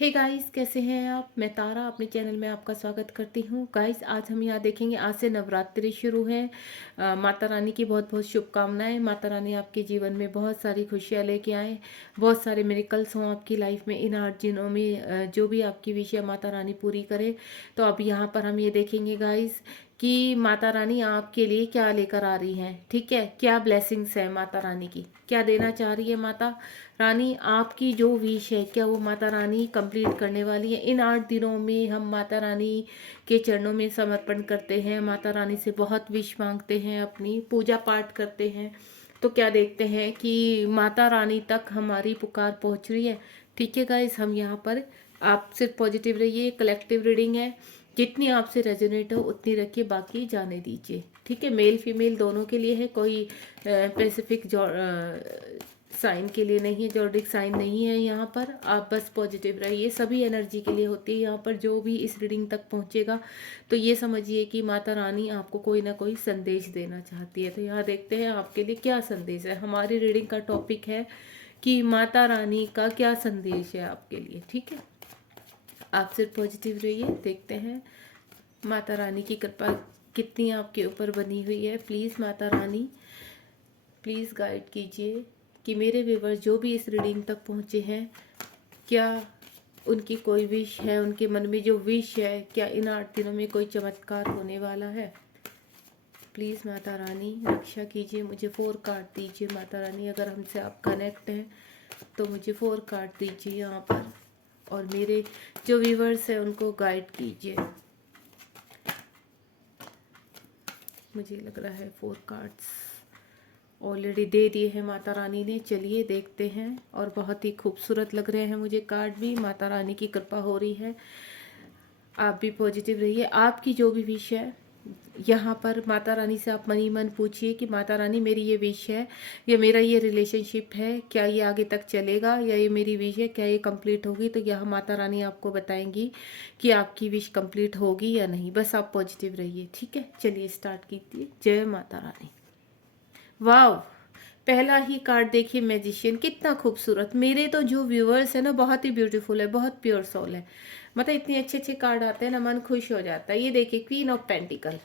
Hey guys, कैसे हैं आप। मैं तारा अपने चैनल में आपका स्वागत करती हूँ। गाइस, आज हम यहाँ देखेंगे, आज से नवरात्रि शुरू है। माता रानी की बहुत बहुत शुभकामनाएं। माता रानी आपके जीवन में बहुत सारी खुशियाँ लेके आए, बहुत सारे मिरेकल्स हों आपकी लाइफ में। इन 8 दिनों में जो भी आपकी विश है माता रानी पूरी करे। तो अब यहाँ पर हम ये देखेंगे गाइस कि माता रानी आपके लिए क्या लेकर आ रही हैं। ठीक है, क्या ब्लेसिंग्स है माता रानी की, क्या देना चाह रही है माता रानी। आपकी जो विश है क्या वो माता रानी कंप्लीट करने वाली है। इन 8 दिनों में हम माता रानी के चरणों में समर्पण करते हैं, माता रानी से बहुत विश मांगते हैं, अपनी पूजा पाठ करते हैं। तो क्या देखते हैं कि माता रानी तक हमारी पुकार पहुंच रही है। ठीक है गाइस, हम यहाँ पर, आप सिर्फ पॉजिटिव रहिए। कलेक्टिव रीडिंग है, जितनी आपसे रेजोनेट हो उतनी रखिए, बाकी जाने दीजिए। ठीक है, मेल फीमेल दोनों के लिए है, कोई स्पेसिफिक साइन के लिए नहीं है, जॉर्डिक साइन नहीं है यहाँ पर। आप बस पॉजिटिव रहिए, सभी एनर्जी के लिए होती है यहाँ पर। जो भी इस रीडिंग तक पहुँचेगा तो ये समझिए कि माता रानी आपको कोई ना कोई संदेश देना चाहती है। तो यहाँ देखते हैं आपके लिए क्या संदेश है। हमारी रीडिंग का टॉपिक है कि माता रानी का क्या संदेश है आपके लिए। ठीक है, आप सिर्फ पॉजिटिव रहिए। देखते हैं माता रानी की कृपा कितनी आपके ऊपर बनी हुई है। Please Mata Rani, please guide कीजिए कि मेरे व्यूवर्स जो भी इस रीडिंग तक पहुँचे हैं, क्या उनकी कोई विश है, उनके मन में जो विश है, क्या इन 8 दिनों में कोई चमत्कार होने वाला है। प्लीज़ माता रानी रक्षा कीजिए। मुझे 4 कार्ड दीजिए माता रानी। अगर हमसे आप कनेक्ट हैं तो मुझे 4 कार्ड दीजिए यहाँ पर, और मेरे जो व्यूवर्स हैं उनको गाइड कीजिए। मुझे लग रहा है 4 कार्ड्स ऑलरेडी दे दिए हैं माता रानी ने। चलिए देखते हैं, और बहुत ही खूबसूरत लग रहे हैं मुझे कार्ड भी। माता रानी की कृपा हो रही है। आप भी पॉजिटिव रहिए। आपकी जो भी विश है यहाँ पर माता रानी से आप मन ही मन पूछिए कि माता रानी मेरी ये विश है, या मेरा ये रिलेशनशिप है, क्या ये आगे तक चलेगा, या ये मेरी विश है क्या ये कंप्लीट होगी। तो यह माता रानी आपको बताएंगी कि आपकी विश कंप्लीट होगी या नहीं। बस आप पॉजिटिव रहिए। ठीक है, चलिए स्टार्ट कीजिए। जय माता रानी। वाव, पहला ही कार्ड देखिए, मैजिशियन। कितना खूबसूरत। मेरे तो जो व्यूअर्स है ना, बहुत ही ब्यूटीफुल है, बहुत प्योर सोल है। मतलब इतने अच्छे अच्छे कार्ड आते हैं ना, मन खुश हो जाता है। ये देखिए, क्वीन ऑफ पेंटिकल।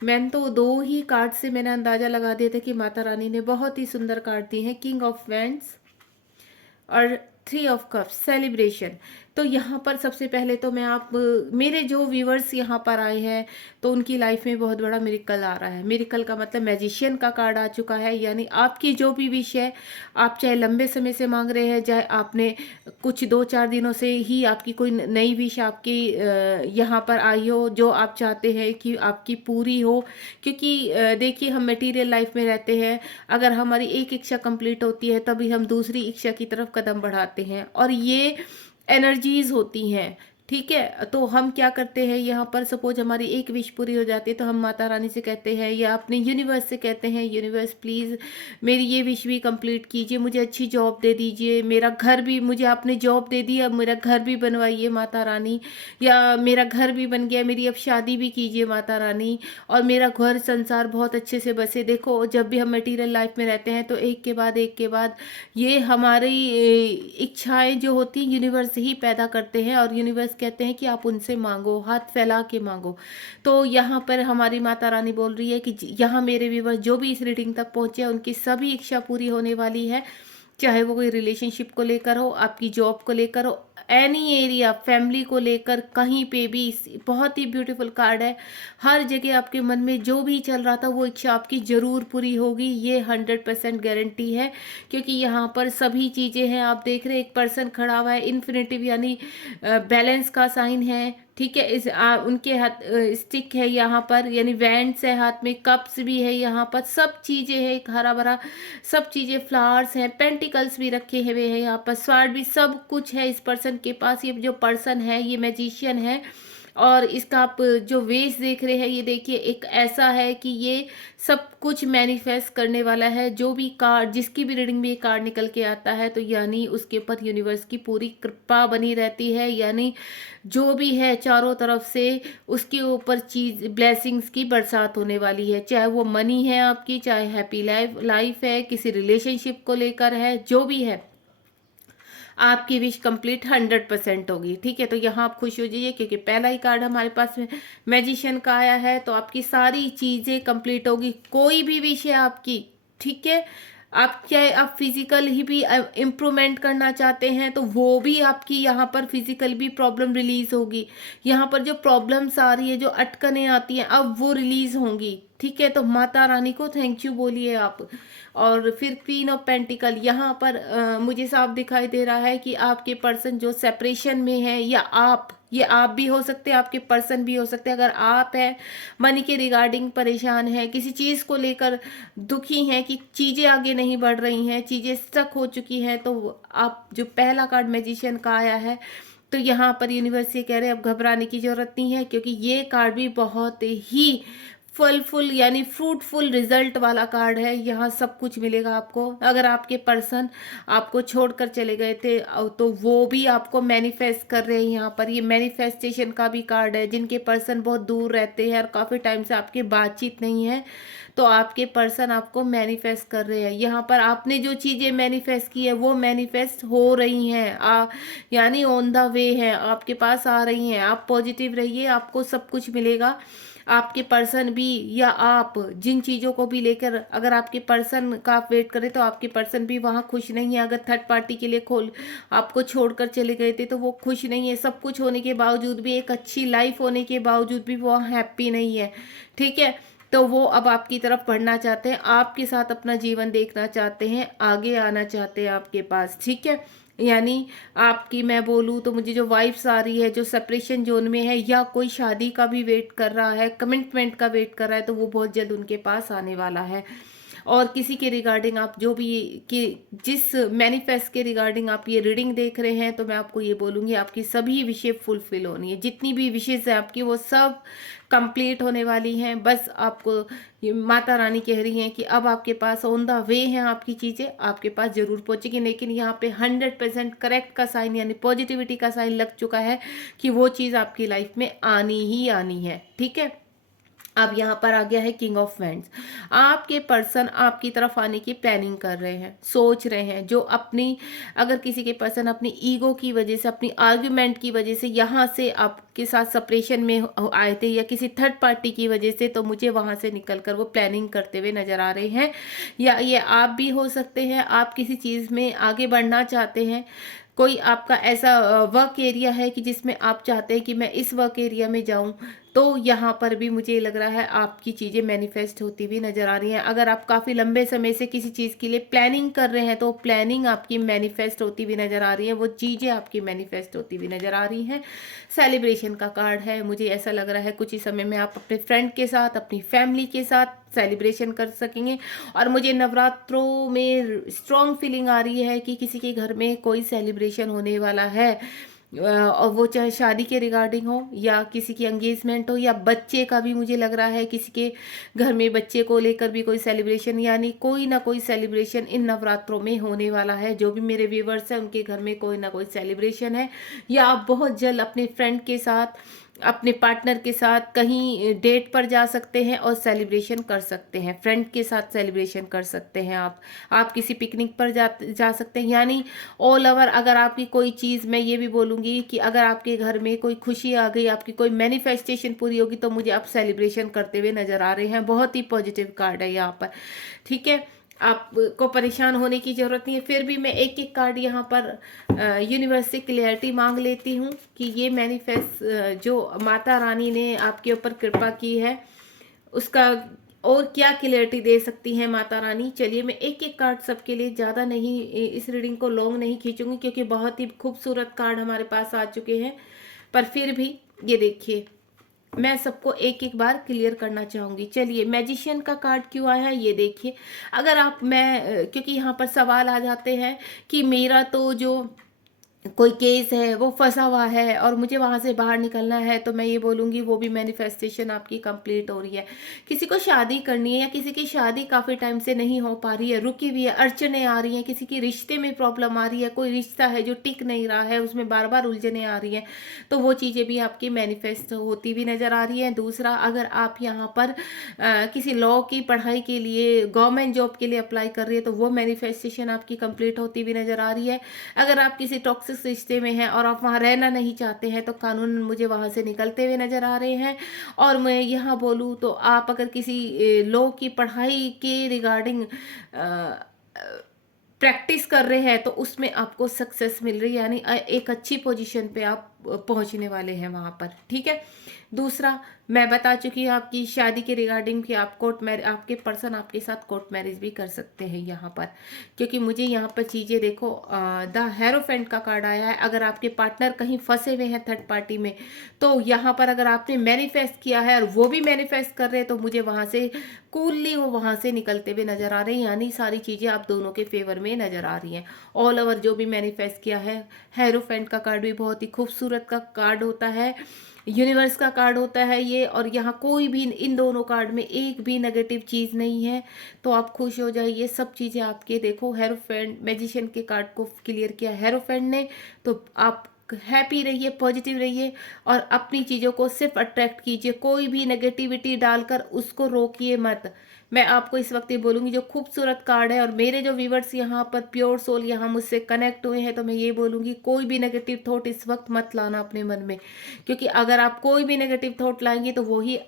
मैंने तो 2 ही कार्ड से मैंने अंदाजा लगा दिया था कि माता रानी ने बहुत ही सुंदर कार्ड दिए हैं। किंग ऑफ वैंड्स और 3 ऑफ कप्स, सेलिब्रेशन। तो यहाँ पर सबसे पहले तो मैं मेरे जो व्यूवर्स यहाँ पर आए हैं तो उनकी लाइफ में बहुत बड़ा मिरेकल आ रहा है। मिरेकल का मतलब मैजिशियन का कार्ड आ चुका है, यानी आपकी जो भी विश है, आप चाहे लंबे समय से मांग रहे हैं, चाहे आपने कुछ 2-4 दिनों से ही आपकी कोई नई विश आपकी यहाँ पर आई हो, जो आप चाहते हैं कि आपकी पूरी हो। क्योंकि देखिए, हम मटेरियल लाइफ में रहते हैं। अगर हमारी एक इच्छा कंप्लीट होती है तभी हम दूसरी इच्छा की तरफ कदम बढ़ाते हैं, और ये एनर्जीज होती हैं। ठीक है, तो हम क्या करते हैं यहाँ पर, सपोज हमारी एक विश पूरी हो जाती है तो हम माता रानी से कहते हैं, या अपने यूनिवर्स से कहते हैं, यूनिवर्स प्लीज़ मेरी ये विश भी कंप्लीट कीजिए, मुझे अच्छी जॉब दे दीजिए, मेरा घर भी, मुझे आपने जॉब दे दी, अब मेरा घर भी बनवाइए माता रानी, या मेरा घर भी बन गया, मेरी अब शादी भी कीजिए माता रानी, और मेरा घर संसार बहुत अच्छे से बसे। देखो, जब भी हम मटेरियल लाइफ में रहते हैं तो एक के बाद एक के बाद ये हमारी इच्छाएं जो होती हैं यूनिवर्स ही पैदा करते हैं, और यूनिवर्स कहते हैं कि आप उनसे मांगो, हाथ फैला के मांगो। तो यहाँ पर हमारी माता रानी बोल रही है कि यहाँ मेरे व्यूवर्स जो भी इस रीडिंग तक पहुंचे हैं उनकी सभी इच्छा पूरी होने वाली है। चाहे वो कोई रिलेशनशिप को लेकर हो, आपकी जॉब को लेकर हो, एनी एरिया, फैमिली को लेकर, कहीं पे भी। बहुत ही ब्यूटीफुल कार्ड है। हर जगह आपके मन में जो भी चल रहा था वो इच्छा आपकी जरूर पूरी होगी, ये 100% गारंटी है। क्योंकि यहाँ पर सभी चीज़ें हैं। आप देख रहे हैं एक पर्सन खड़ा हुआ है, इन्फिनिटिव यानी बैलेंस का साइन है। ठीक है, उनके हाथ स्टिक है यहाँ पर, यानी वैंड्स है हाथ में, कप्स भी है यहाँ पर, सब चीज़ें हैं, एक हरा भरा सब चीज़ें, फ्लावर्स हैं, पेंटिकल्स भी रखे हुए हैं यहाँ पर, स्वार्ड भी, सब कुछ है इस पर्सन के पास। ये जो पर्सन है ये मैजिशियन है, और इसका आप जो वेश देख रहे हैं, ये देखिए एक ऐसा है कि ये सब कुछ मैनिफेस्ट करने वाला है। जो भी कार्ड, जिसकी भी रीडिंग में ये कार्ड निकल के आता है तो यानी उसके ऊपर यूनिवर्स की पूरी कृपा बनी रहती है। यानी जो भी है चारों तरफ से उसके ऊपर चीज, ब्लेसिंग्स की बरसात होने वाली है। चाहे वो मनी है आपकी, चाहे हैप्पी लाइफ है, किसी रिलेशनशिप को लेकर है, जो भी है आपकी विश कंप्लीट 100% होगी। ठीक है, तो यहाँ आप खुश हो जाइए क्योंकि पहला ही कार्ड हमारे पास में मैजिशियन का आया है, तो आपकी सारी चीज़ें कंप्लीट होगी, कोई भी विश है आपकी। ठीक है, आप चाहे आप फिजिकल ही भी इम्प्रूवमेंट करना चाहते हैं तो वो भी आपकी यहाँ पर फिजिकल भी प्रॉब्लम रिलीज होगी। यहाँ पर जो प्रॉब्लम्स आ रही है, जो अटकनें आती हैं, अब वो रिलीज होंगी। ठीक है, तो माता रानी को थैंक यू बोलिए आप। और फिर क्वीन ऑफ पेंटिकल यहाँ पर मुझे साफ दिखाई दे रहा है कि आपके पर्सन जो सेपरेशन में है, या आप, ये आप भी हो सकते हैं, आपके पर्सन भी हो सकते हैं। अगर आप हैं, मनी के रिगार्डिंग परेशान है, किसी चीज़ को लेकर दुखी हैं कि चीज़ें आगे नहीं बढ़ रही हैं, चीज़ें स्टक हो चुकी हैं, तो आप, जो पहला कार्ड मैजिशियन का आया है, तो यहाँ पर यूनिवर्स ये कह रहे हैं अब घबराने की ज़रूरत नहीं है, क्योंकि ये कार्ड भी बहुत ही फलफुल यानी फ्रूटफुल रिजल्ट वाला कार्ड है। यहाँ सब कुछ मिलेगा आपको। अगर आपके पर्सन आपको छोड़कर चले गए थे तो वो भी आपको मैनिफेस्ट कर रहे हैं। यहाँ पर ये मैनिफेस्टेशन का भी कार्ड है। जिनके पर्सन बहुत दूर रहते हैं और काफ़ी टाइम से आपकी बातचीत नहीं है, तो आपके पर्सन आपको मैनिफेस्ट कर रहे हैं। यहाँ पर आपने जो चीज़ें मैनिफेस्ट की है वो मैनिफेस्ट हो रही हैं, यानी ऑन द वे है, आपके पास आ रही हैं। आप पॉजिटिव रहिए, आपको सब कुछ मिलेगा। आपके पर्सन भी, या आप जिन चीज़ों को भी लेकर, अगर आपके पर्सन का आप वेट करें तो आपके पर्सन भी वहाँ खुश नहीं है। अगर थर्ड पार्टी के लिए आपको छोड़कर चले गए थे तो वो खुश नहीं है। सब कुछ होने के बावजूद भी, एक अच्छी लाइफ होने के बावजूद भी वो हैप्पी नहीं है। ठीक है, तो वो अब आपकी तरफ बढ़ना चाहते हैं, आपके साथ अपना जीवन देखना चाहते हैं, आगे आना चाहते हैं आपके पास। ठीक है, यानी आपकी मैं बोलूँ तो मुझे जो वाइब्स आ रही है, जो सेपरेशन जोन में है, या कोई शादी का भी वेट कर रहा है, कमिटमेंट का वेट कर रहा है, तो वो बहुत जल्द उनके पास आने वाला है। और किसी के रिगार्डिंग आप जो भी, कि जिस मैनिफेस्ट के रिगार्डिंग आप ये रीडिंग देख रहे हैं, तो मैं आपको ये बोलूँगी आपकी सभी विशेष फुलफिल होनी है। जितनी भी विशेष है आपकी वो सब कंप्लीट होने वाली हैं। बस आपको ये माता रानी कह रही हैं कि अब आपके पास ऑन द वे हैं, आपकी चीज़ें आपके पास ज़रूर पहुँचेगी। लेकिन यहाँ पे 100% करेक्ट का साइन यानी पॉजिटिविटी का साइन लग चुका है कि वो चीज़ आपकी लाइफ में आनी ही आनी है। ठीक है, अब यहाँ पर आ गया है किंग ऑफ वैंड्स। आपके पर्सन आपकी तरफ आने की प्लानिंग कर रहे हैं, सोच रहे हैं। जो अपनी, अगर किसी के पर्सन अपनी ईगो की वजह से, अपनी आर्ग्यूमेंट की वजह से यहाँ से आपके साथ सेपरेशन में आए थे, या किसी थर्ड पार्टी की वजह से, तो मुझे वहाँ से निकलकर वो प्लानिंग करते हुए नजर आ रहे हैं। या ये आप भी हो सकते हैं, आप किसी चीज़ में आगे बढ़ना चाहते हैं। कोई आपका ऐसा वर्क एरिया है कि जिसमें आप चाहते हैं कि मैं इस वर्क एरिया में जाऊं, तो यहाँ पर भी मुझे लग रहा है आपकी चीज़ें मैनिफेस्ट होती हुई नज़र आ रही हैं। अगर आप काफ़ी लंबे समय से किसी चीज़ के लिए प्लानिंग कर रहे हैं तो प्लानिंग आपकी मैनिफेस्ट होती हुई नज़र आ रही है, वो चीज़ें आपकी मैनिफेस्ट होती हुई नज़र आ रही हैं। सेलिब्रेशन का कार्ड है। मुझे ऐसा लग रहा है कुछ ही समय में आप अपने फ्रेंड के साथ, अपनी फैमिली के साथ सेलिब्रेशन कर सकेंगे। और मुझे नवरात्रों में स्ट्रॉन्ग फीलिंग आ रही है कि किसी के घर में कोई सेलिब्रेशन होने वाला है, और वो चाहे शादी के रिगार्डिंग हो, या किसी की एंगेजमेंट हो, या बच्चे का भी मुझे लग रहा है किसी के घर में बच्चे को लेकर भी कोई सेलिब्रेशन, यानी कोई ना कोई सेलिब्रेशन इन नवरात्रों में होने वाला है। जो भी मेरे व्यूवर्स हैं उनके घर में कोई ना कोई सेलिब्रेशन है, या आप बहुत जल्द अपने फ्रेंड के साथ, अपने पार्टनर के साथ कहीं डेट पर जा सकते हैं और सेलिब्रेशन कर सकते हैं। फ्रेंड के साथ सेलिब्रेशन कर सकते हैं। आप किसी पिकनिक पर जा सकते हैं। यानी ऑल ओवर, अगर आपकी कोई चीज़, मैं ये भी बोलूँगी कि अगर आपके घर में कोई खुशी आ गई, आपकी कोई मैनिफेस्टेशन पूरी होगी, तो मुझे आप सेलिब्रेशन करते हुए नज़र आ रहे हैं। बहुत ही पॉजिटिव कार्ड है यहाँ पर। ठीक है, आपको परेशान होने की ज़रूरत नहीं है। फिर भी मैं एक एक कार्ड यहाँ पर यूनिवर्स से क्लियरिटी मांग लेती हूँ कि ये मैनिफेस्ट जो माता रानी ने आपके ऊपर कृपा की है, उसका और क्या क्लियरिटी दे सकती है माता रानी। चलिए, मैं एक एक कार्ड सबके लिए, ज़्यादा नहीं, इस रीडिंग को लॉन्ग नहीं खींचूंगी क्योंकि बहुत ही खूबसूरत कार्ड हमारे पास आ चुके हैं। पर फिर भी ये देखिए, मैं सबको एक एक बार क्लियर करना चाहूँगी। चलिए, मैजिशियन का कार्ड क्यों आया है ये देखिए। अगर आप, क्योंकि यहाँ पर सवाल आ जाते हैं कि मेरा तो जो कोई केस है वो फंसा हुआ है और मुझे वहाँ से बाहर निकलना है, तो मैं ये बोलूँगी वो भी मैनिफेस्टेशन आपकी कंप्लीट हो रही है। किसी को शादी करनी है या किसी की शादी काफ़ी टाइम से नहीं हो पा रही है, रुकी हुई है, अड़चनें आ रही हैं, किसी की रिश्ते में प्रॉब्लम आ रही है, कोई रिश्ता है जो टिक नहीं रहा है, उसमें बार बार उलझनें आ रही हैं, तो वो चीज़ें भी आपकी मैनिफेस्ट होती हुई नज़र आ रही हैं। दूसरा, अगर आप यहाँ पर किसी लॉ की पढ़ाई के लिए, गवर्नमेंट जॉब के लिए अप्लाई कर रही है, तो वो मैनिफेस्टेशन आपकी कंप्लीट होती हुई नज़र आ रही है। अगर आप किसी टॉक्सिक रिश्ते में हैं और आप वहाँ रहना नहीं चाहते हैं, तो कानून मुझे वहाँ से निकलते हुए नज़र आ रहे हैं। और मैं यहाँ बोलूँ तो आप अगर किसी लॉ की पढ़ाई के रिगार्डिंग प्रैक्टिस कर रहे हैं, तो उसमें आपको सक्सेस मिल रही है, यानी एक अच्छी पोजीशन पे आप पहुंचने वाले हैं वहाँ पर, ठीक है। दूसरा, मैं बता चुकी हूँ आपकी शादी के रिगार्डिंग कि आप कोर्ट मैरिज, आपके पर्सन आपके साथ कोर्ट मैरिज भी कर सकते हैं यहाँ पर, क्योंकि मुझे यहाँ पर चीज़ें देखो, द हेरोफेंट का कार्ड आया है। अगर आपके पार्टनर कहीं फंसे हुए हैं थर्ड पार्टी में, तो यहाँ पर अगर आपने मैनिफेस्ट किया है और वो भी मैनिफेस्ट कर रहे हैं, तो मुझे वहाँ से कूलली वो वहाँ से निकलते हुए नजर आ रहे हैं, यानी सारी चीज़ें आप दोनों के फेवर में नजर आ रही हैं। ऑल ओवर जो भी मैनिफेस्ट किया है, हेरोफेंट का कार्ड भी बहुत ही खूबसूरत का कार्ड होता है, यूनिवर्स का कार्ड होता है ये, और यहाँ कोई भी इन दोनों कार्ड में एक भी नेगेटिव चीज़ नहीं है, तो आप खुश हो जाइए। सब चीज़ें आपके देखो, हेरोफेंट मैजिशियन के कार्ड को क्लियर किया हेरोफेंट ने, तो आप हैप्पी रहिए, पॉजिटिव रहिए और अपनी चीज़ों को सिर्फ अट्रैक्ट कीजिए, कोई भी नेगेटिविटी डालकर उसको रोकिए मत। मैं आपको इस वक्त ये बोलूँगी, जो खूबसूरत कार्ड है, और मेरे जो व्यूवर्स यहाँ पर प्योर सोल यहाँ मुझसे कनेक्ट हुए हैं, तो मैं ये बोलूँगी कोई भी नेगेटिव थॉट इस वक्त मत लाना अपने मन में, क्योंकि अगर आप कोई भी नेगेटिव थॉट लाएंगे तो वही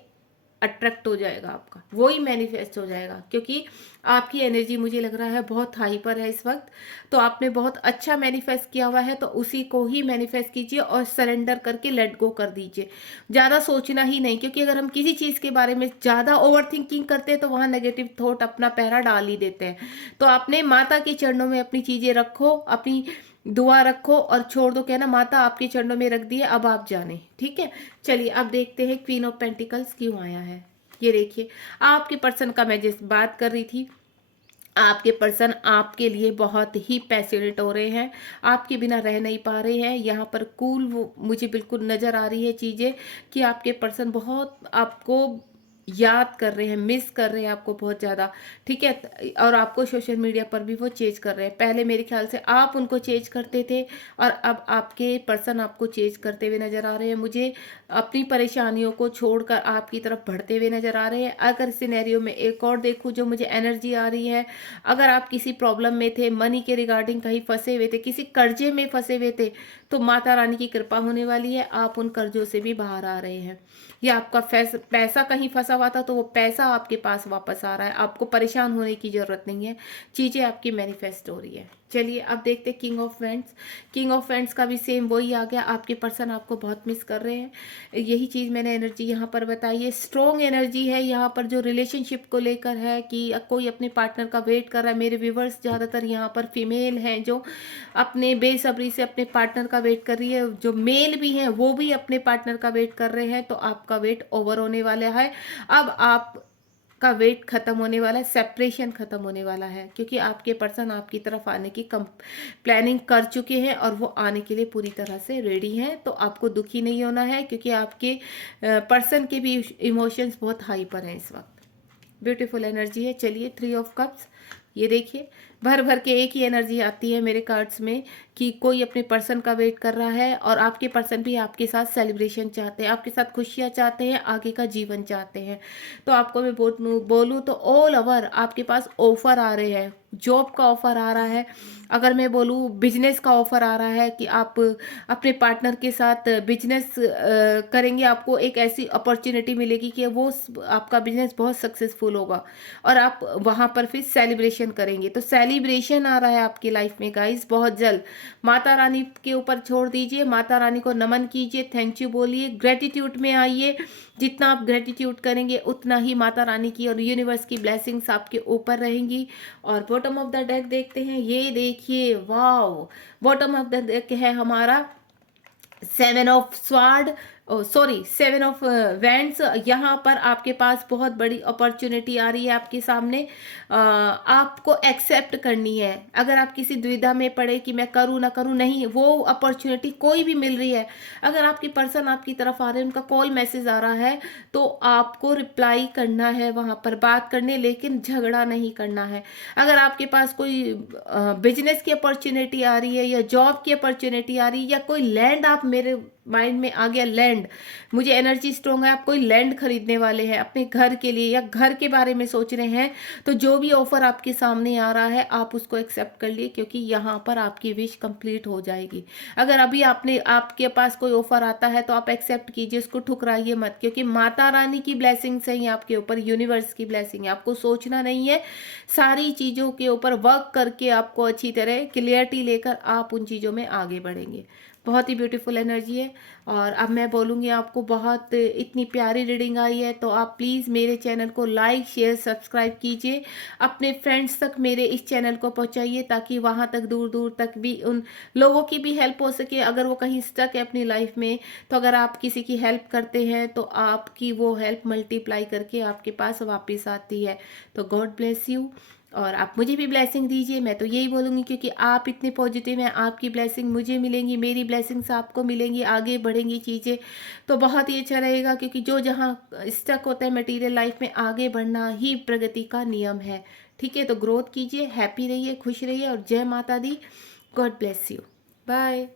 अट्रैक्ट हो जाएगा, आपका वही मैनिफेस्ट हो जाएगा, क्योंकि आपकी एनर्जी मुझे लग रहा है बहुत हाई पर है इस वक्त। तो आपने बहुत अच्छा मैनिफेस्ट किया हुआ है, तो उसी को ही मैनिफेस्ट कीजिए और सरेंडर करके लेट गो कर दीजिए। ज़्यादा सोचना ही नहीं, क्योंकि अगर हम किसी चीज़ के बारे में ज़्यादा ओवर थिंकिंग करते हैं, तो वहाँ नेगेटिव थॉट अपना पहरा डाल ही देते हैं। तो आपने माता के चरणों में अपनी चीज़ें रखो, अपनी दुआ रखो और छोड़ दो, कहना माता आपके चरणों में रख दिए, अब आप जाने, ठीक है। चलिए अब देखते हैं क्वीन ऑफ पेंटिकल्स क्यों आया है। ये देखिए, आपके पर्सन का मैं जिस बात कर रही थी, आपके पर्सन आपके लिए बहुत ही पैशनेट हो रहे हैं, आपके बिना रह नहीं पा रहे हैं। यहाँ पर कूल वो मुझे बिल्कुल नज़र आ रही है चीज़ें, कि आपके पर्सन बहुत आपको याद कर रहे हैं, मिस कर रहे हैं आपको बहुत ज़्यादा, ठीक है। और आपको सोशल मीडिया पर भी वो चेज कर रहे हैं। पहले मेरे ख्याल से आप उनको चेज करते थे और अब आपके पर्सन आपको चेज करते हुए नज़र आ रहे हैं। मुझे अपनी परेशानियों को छोड़कर आपकी तरफ बढ़ते हुए नज़र आ रहे हैं। अगर सिनेरियो में एक और देखूँ जो मुझे एनर्जी आ रही है, अगर आप किसी प्रॉब्लम में थे, मनी के रिगार्डिंग कहीं फंसे हुए थे, किसी कर्जे में फंसे हुए थे, तो माता रानी की कृपा होने वाली है, आप उन कर्जों से भी बाहर आ रहे हैं। या आपका पैसा कहीं फंसा हुआ था, तो वो पैसा आपके पास वापस आ रहा है, आपको परेशान होने की ज़रूरत नहीं है, चीज़ें आपकी मैनिफेस्ट हो रही है। चलिए अब देखते हैं king of vents. King of vents का भी सेम वही आ गया, आपके पर्सन आपको बहुत मिस कर रहे हैं। यही चीज़ मैंने एनर्जी यहाँ पर बताई है, स्ट्रॉन्ग एनर्जी है यहाँ पर जो रिलेशनशिप को लेकर है, कि कोई अपने पार्टनर का वेट कर रहा है। मेरे व्यूवर्स ज़्यादातर यहाँ पर फीमेल हैं जो अपने बेसब्री से अपने पार्टनर का वेट कर रही है, जो मेल भी हैं वो भी अपने पार्टनर का वेट कर रहे हैं। तो आपका वेट ओवर होने वाला है, अब आप का वेट खत्म होने वाला है, सेपरेशन खत्म होने वाला है, क्योंकि आपके पर्सन आपकी तरफ आने की प्लानिंग कर चुके हैं और वो आने के लिए पूरी तरह से रेडी हैं। तो आपको दुखी नहीं होना है, क्योंकि आपके पर्सन के भी इमोशंस बहुत हाई पर हैं इस वक्त। ब्यूटीफुल एनर्जी है। चलिए 3 ऑफ कप्स, ये देखिए भर भर के एक ही एनर्जी आती है मेरे कार्ड्स में, कि कोई अपने पर्सन का वेट कर रहा है और आपके पर्सन भी आपके साथ सेलिब्रेशन चाहते हैं, आपके साथ खुशियाँ चाहते हैं, आगे का जीवन चाहते हैं। तो आपको मैं बोलूँ तो ऑल ओवर आपके पास ऑफर आ रहे हैं, जॉब का ऑफर आ रहा है, अगर मैं बोलूँ बिजनेस का ऑफर आ रहा है, कि आप अपने पार्टनर के साथ बिजनेस करेंगे, आपको एक ऐसी अपॉर्चुनिटी मिलेगी कि वो आपका बिजनेस बहुत सक्सेसफुल होगा और आप वहाँ पर फिर सेलिब्रेशन करेंगे। तो सेलिब्रेशन आ रहा है आपकी लाइफ में गाइस बहुत जल्द। माता रानी के ऊपर छोड़ दीजिए, माता रानी को नमन कीजिए, थैंक यू बोलिए, ग्रेटिट्यूड में आइए। जितना आप ग्रेटिट्यूड करेंगे उतना ही माता रानी की और यूनिवर्स की ब्लेसिंग्स आपके ऊपर रहेंगी। और बॉटम ऑफ द डेक देखते हैं, ये देखिए wow, bottom of the deck है हमारा 7 of sword, sorry 7 of wands, यहाँ पर आपके पास बहुत बड़ी अपॉर्चुनिटी आ रही है आपके सामने। आपको एक्सेप्ट करनी है। अगर आप किसी दुविधा में पड़े कि मैं करूँ ना करूँ, नहीं, वो अपॉर्चुनिटी कोई भी मिल रही है। अगर आपकी पर्सन आपकी तरफ आ रहे हैं, उनका कॉल मैसेज आ रहा है, तो आपको रिप्लाई करना है, वहाँ पर बात करने, लेकिन झगड़ा नहीं करना है। अगर आपके पास कोई बिजनेस की अपॉर्चुनिटी आ रही है या जॉब की अपॉर्चुनिटी आ रही है या कोई लैंड, आप मेरे माइंड में आ गया लैंड, मुझे एनर्जी स्ट्रॉन्ग है, आप कोई लैंड खरीदने वाले हैं अपने घर के लिए या घर के बारे में सोच रहे हैं, तो जो भी ऑफर आपके सामने आ रहा है आप उसको एक्सेप्ट कर लिए, क्योंकि यहाँ पर आपकी विश कंप्लीट हो जाएगी। अगर अभी आपके पास कोई ऑफर आता है तो आप एक्सेप्ट कीजिए, उसको ठुकराइए मत, क्योंकि माता रानी की ब्लेसिंग्स है आपके ऊपर, यूनिवर्स की ब्लेसिंग है। आपको सोचना नहीं है, सारी चीज़ों के ऊपर वर्क करके आपको अच्छी तरह क्लियरिटी लेकर आप उन चीज़ों में आगे बढ़ेंगे। बहुत ही ब्यूटीफुल एनर्जी है। और अब मैं बोलूँगी आपको, बहुत इतनी प्यारी रीडिंग आई है, तो आप प्लीज़ मेरे चैनल को लाइक शेयर सब्सक्राइब कीजिए, अपने फ्रेंड्स तक मेरे इस चैनल को पहुंचाइए, ताकि वहां तक दूर दूर तक भी उन लोगों की भी हेल्प हो सके। अगर वो कहीं स्टक है अपनी लाइफ में, तो अगर आप किसी की हेल्प करते हैं तो आपकी वो हेल्प मल्टीप्लाई करके आपके पास वापस आती है। तो गॉड ब्लेस यू, और आप मुझे भी ब्लेसिंग दीजिए। मैं तो यही बोलूँगी, क्योंकि आप इतने पॉजिटिव हैं, आपकी ब्लेसिंग मुझे मिलेंगी, मेरी ब्लेसिंग्स आपको मिलेंगी, आगे बढ़ेंगी चीज़ें, तो बहुत ही अच्छा रहेगा। क्योंकि जो जहाँ स्टक होता है मटेरियल लाइफ में, आगे बढ़ना ही प्रगति का नियम है। ठीक है, तो ग्रोथ कीजिए, हैप्पी रहिए, खुश रहिए, और जय माता दी। God bless you, bye.